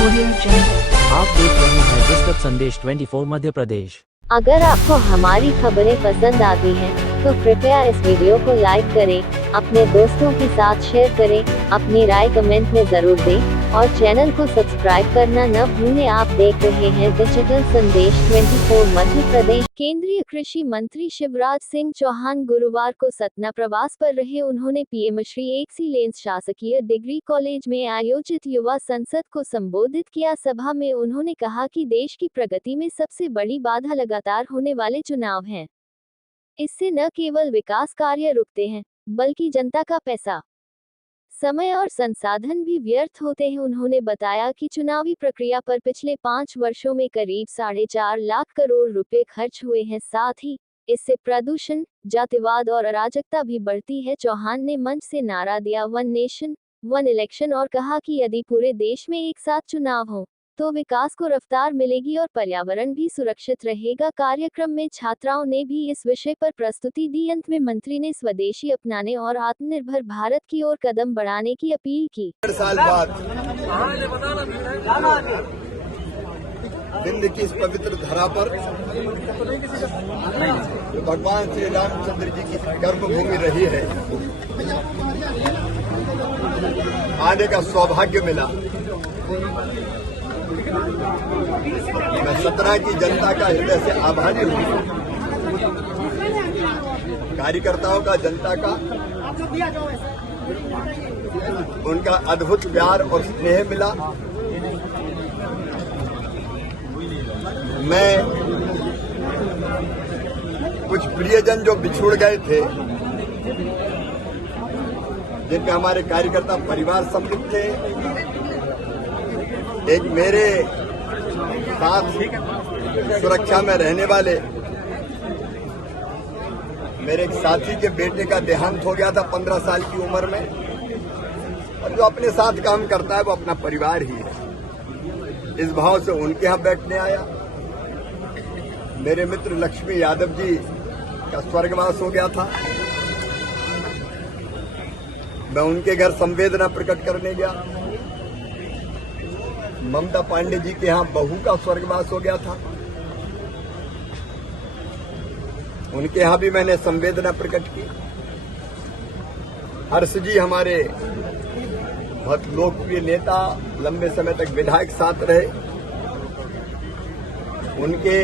आप देख रहे हैं डिस्टर्ब संदेश 24 मध्य प्रदेश। अगर आपको हमारी खबरें पसंद आती हैं, तो कृपया इस वीडियो को लाइक करें, अपने दोस्तों के साथ शेयर करें, अपनी राय कमेंट में जरूर दें और चैनल को सब्सक्राइब करना न भूलें। आप देख रहे हैं डिजिटल संदेश 24 मध्य प्रदेश। केंद्रीय कृषि मंत्री शिवराज सिंह चौहान गुरुवार को सतना प्रवास पर रहे। उन्होंने पीएम श्री एक्सीलेंस शासकीय डिग्री कॉलेज में आयोजित युवा संसद को संबोधित किया। सभा में उन्होंने कहा कि देश की प्रगति में सबसे बड़ी बाधा लगातार होने वाले चुनाव हैं। इससे न केवल विकास कार्य रुकते हैं, बल्कि जनता का पैसा, समय और संसाधन भी व्यर्थ होते हैं। उन्होंने बताया कि चुनावी प्रक्रिया पर पिछले 5 वर्षों में करीब 4.5 लाख करोड़ रुपए खर्च हुए हैं। साथ ही इससे प्रदूषण, जातिवाद और अराजकता भी बढ़ती है। चौहान ने मंच से नारा दिया, वन नेशन वन इलेक्शन, और कहा कि यदि पूरे देश में एक साथ चुनाव हो तो विकास को रफ्तार मिलेगी और पर्यावरण भी सुरक्षित रहेगा। कार्यक्रम में छात्राओं ने भी इस विषय पर प्रस्तुति दी। अंत में मंत्री ने स्वदेशी अपनाने और आत्मनिर्भर भारत की ओर कदम बढ़ाने की अपील की। 1.5 साल बाद हिंद की इस पवित्र धरा पर जो भगवान श्री रामचंद्र जी की कर्मभूमि रही है, आने का सौभाग्य मिला। मैं सतना की जनता का हृदय से आभारी हूँ, कार्यकर्ताओं का, जनता का, उनका अद्भुत प्यार और स्नेह मिला। मैं कुछ प्रियजन जो बिछुड़ गए थे, जिनमें हमारे कार्यकर्ता परिवार सम्मिलित थे, एक मेरे साथ सुरक्षा में रहने वाले मेरे एक साथी के बेटे का देहांत हो गया था 15 साल की उम्र में, और जो अपने साथ काम करता है वो अपना परिवार ही है। इस भाव से उनके यहां बैठने आया। मेरे मित्र लक्ष्मी यादव जी का स्वर्गवास हो गया था, मैं उनके घर संवेदना प्रकट करने गया। ममता पांडे जी के यहां बहू का स्वर्गवास हो गया था, उनके यहां भी मैंने संवेदना प्रकट की। हर्ष जी हमारे बहुत लोकप्रिय नेता, लंबे समय तक विधायक साथ रहे, उनके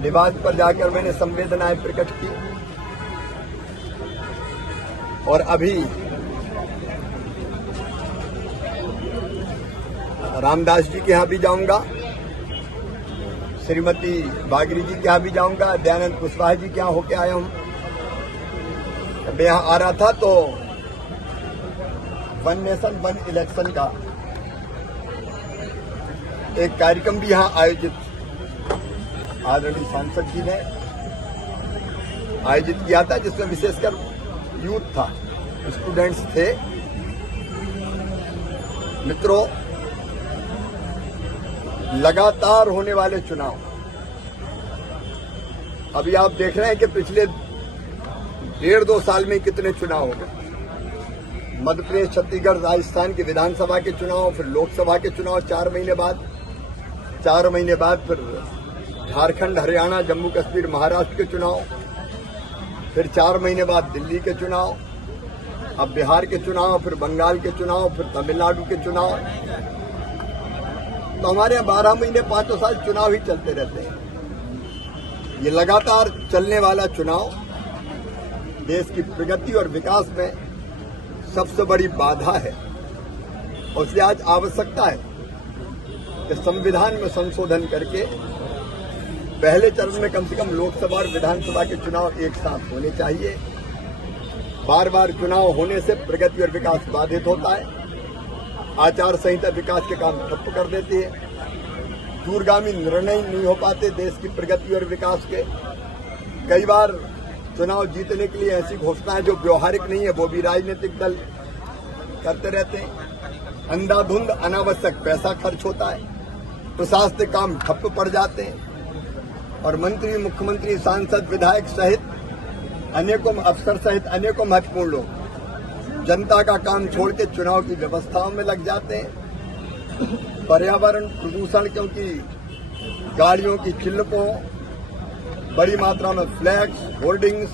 निवास पर जाकर मैंने संवेदनाएं प्रकट की। और अभी रामदास जी के यहां भी जाऊंगा, श्रीमती बागरी जी के यहां भी जाऊंगा, दयानंद कुशवाहा जी के यहां होके आया हूं। मैं यहां आ रहा था तो वन नेशन वन इलेक्शन का एक कार्यक्रम भी यहां आयोजित आदरणीय सांसद जी ने आयोजित किया था, जिसमें विशेषकर यूथ था, स्टूडेंट्स थे। मित्रों, लगातार होने वाले चुनाव, अभी आप देख रहे हैं कि पिछले 1.5-2 साल में कितने चुनाव हो गए। मध्य प्रदेश, छत्तीसगढ़, राजस्थान के विधानसभा के चुनाव, फिर लोकसभा के चुनाव 4 महीने बाद, 4 महीने बाद फिर झारखंड, हरियाणा, जम्मू कश्मीर, महाराष्ट्र के चुनाव, फिर 4 महीने बाद दिल्ली के चुनाव, अब बिहार के चुनाव, फिर बंगाल के चुनाव, फिर तमिलनाडु के चुनाव। तो हमारे यहाँ 12 महीने 5 साल चुनाव ही चलते रहते हैं। ये लगातार चलने वाला चुनाव देश की प्रगति और विकास में सबसे बड़ी बाधा है, और इसलिए आज आवश्यकता है कि संविधान में संशोधन करके पहले चरण में कम से कम लोकसभा और विधानसभा के चुनाव एक साथ होने चाहिए। बार बार चुनाव होने से प्रगति और विकास बाधित होता है। आचार संहिता विकास के काम ठप्प कर देती है, दूरगामी निर्णय नहीं हो पाते देश की प्रगति और विकास के। कई बार चुनाव जीतने के लिए ऐसी घोषणाएं जो व्यवहारिक नहीं है वो भी राजनीतिक दल करते रहते हैं। अंधाधुंध अनावश्यक पैसा खर्च होता है, प्रशासनिक काम ठप्प पड़ जाते हैं, और मंत्री, मुख्यमंत्री, सांसद, विधायक सहित अनेकों अफसर सहित अनेकों महत्वपूर्ण लोग जनता का काम छोड़ के चुनाव की व्यवस्थाओं में लग जाते हैं। पर्यावरण प्रदूषण, क्योंकि गाड़ियों की चिल्लपों, बड़ी मात्रा में फ्लैग्स, होर्डिंग्स,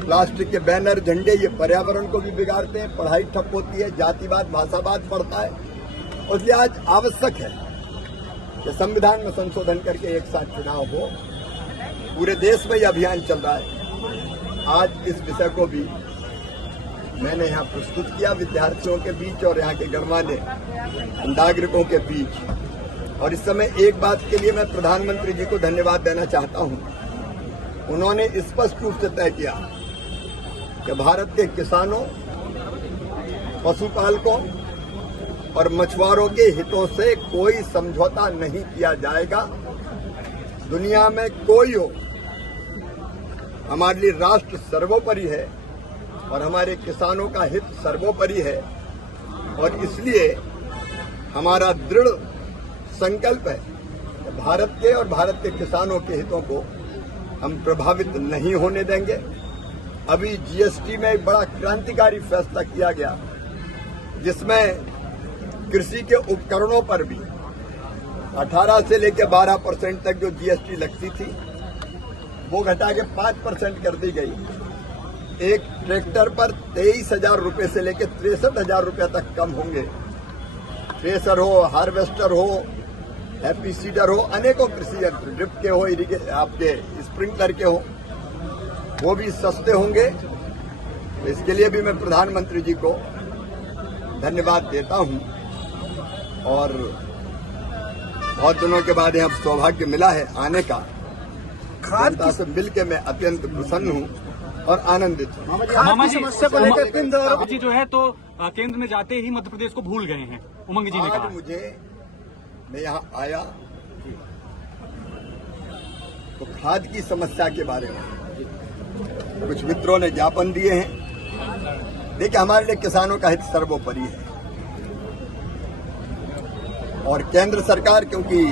प्लास्टिक के बैनर, झंडे, ये पर्यावरण को भी बिगाड़ते हैं, पढ़ाई ठप होती है, जातिवाद, भाषावाद बढ़ता है। और इसलिए आज आवश्यक है कि संविधान में संशोधन करके एक साथ चुनाव हो। पूरे देश में यह अभियान चल रहा है। आज इस विषय को भी मैंने यहाँ प्रस्तुत किया विद्यार्थियों के बीच और यहाँ के गणमान्य नागरिकों के बीच। और इस समय एक बात के लिए मैं प्रधानमंत्री जी को धन्यवाद देना चाहता हूँ। उन्होंने स्पष्ट रूप से तय किया कि भारत के किसानों, पशुपालकों और मछुआरों के हितों से कोई समझौता नहीं किया जाएगा। दुनिया में कोई हो, हमारे लिए राष्ट्र सर्वोपरि है और हमारे किसानों का हित सर्वोपरि है। और इसलिए हमारा दृढ़ संकल्प है कि भारत के और भारत के किसानों के हितों को हम प्रभावित नहीं होने देंगे। अभी जीएसटी में एक बड़ा क्रांतिकारी फैसला किया गया, जिसमें कृषि के उपकरणों पर भी 18 से लेकर 12% तक जो जीएसटी लगती थी वो घटा के 5% कर दी गई। एक ट्रैक्टर पर 23,000 रुपये से लेकर 63,000 रुपये तक कम होंगे। थ्रेसर हो, हार्वेस्टर हो, हैप्पी सीडर हो, अनेकों कृषि यंत्र, ड्रिप के हो, आपके स्प्रिंकलर के हो, वो भी सस्ते होंगे। तो इसके लिए भी मैं प्रधानमंत्री जी को धन्यवाद देता हूं। और बहुत दिनों के बाद यहाँ सौभाग्य मिला है आने का। जनता से मिलकर मैं अत्यंत प्रसन्न हूँ और आनंदित हूँ। मामा जी समस्या को लेकर जी जो है तो केंद्र में जाते ही मध्य प्रदेश को भूल गए हैं, उमंग जी ने कहा। मैं यहाँ आया तो खाद की समस्या के बारे में कुछ मित्रों ने ज्ञापन दिए हैं। देखिए, हमारे लिए किसानों का हित सर्वोपरि है और केंद्र सरकार, क्योंकि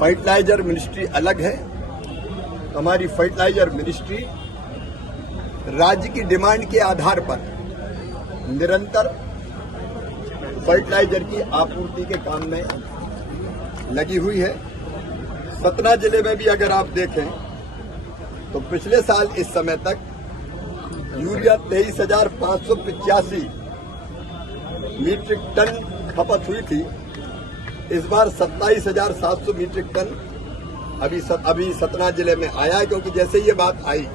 फर्टिलाइजर मिनिस्ट्री अलग है, तो हमारी फर्टिलाइजर मिनिस्ट्री राज्य की डिमांड के आधार पर निरंतर फर्टिलाइजर की आपूर्ति के काम में लगी हुई है। सतना जिले में भी अगर आप देखें तो पिछले साल इस समय तक यूरिया 23,585 मीट्रिक टन खपत हुई थी। इस बार 27,700 मीट्रिक टन अभी सतना जिले में आया है। क्योंकि जैसे ये बात आई,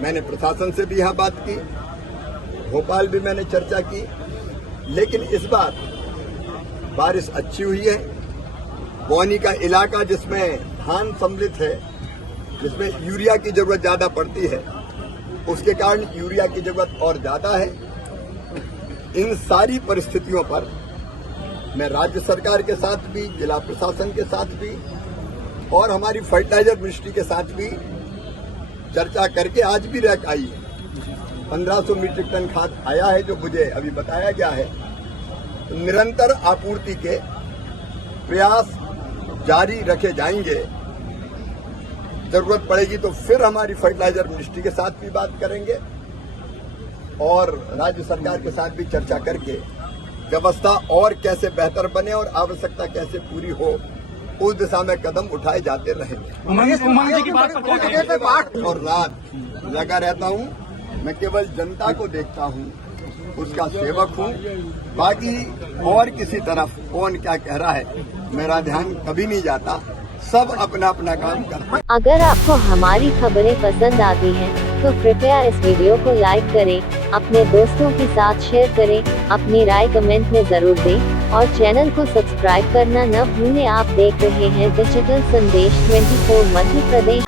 मैंने प्रशासन से भी यहाँ बात की, भोपाल भी मैंने चर्चा की, लेकिन इस बार बारिश अच्छी हुई है। बौनी का इलाका जिसमें धान सम्मिलित है, जिसमें यूरिया की जरूरत ज्यादा पड़ती है, उसके कारण यूरिया की जरूरत और ज्यादा है। इन सारी परिस्थितियों पर मैं राज्य सरकार के साथ भी, जिला प्रशासन के साथ भी और हमारी फर्टिलाइजर मिनिस्ट्री के साथ भी चर्चा करके आज भी रैक आई है। 1500 मीट्रिक टन खाद आया है, जो मुझे अभी बताया गया है। तो निरंतर आपूर्ति के प्रयास जारी रखे जाएंगे। जरूरत पड़ेगी तो फिर हमारी फर्टिलाइजर मिनिस्ट्री के साथ भी बात करेंगे और राज्य सरकार के साथ भी चर्चा करके व्यवस्था और कैसे बेहतर बने और आवश्यकता कैसे पूरी हो, उस दिशा में कदम उठाए जाते रहेंगे। उमंग जी की बात पर क्या कहेंगे? और रात लगा रहता हूँ, मैं केवल जनता को देखता हूँ, उसका सेवक हूँ। बाकी और किसी तरफ कौन क्या कह रहा है मेरा ध्यान कभी नहीं जाता। सब अपना अपना काम करते हैं। अगर आपको हमारी खबरें पसंद आती हैं, तो कृपया इस वीडियो को लाइक करें, अपने दोस्तों के साथ शेयर करें, अपनी राय कमेंट में जरूर दें और चैनल को सब्सक्राइब करना न भूलें। आप देख रहे हैं डिजिटल संदेश 24 मध्य प्रदेश।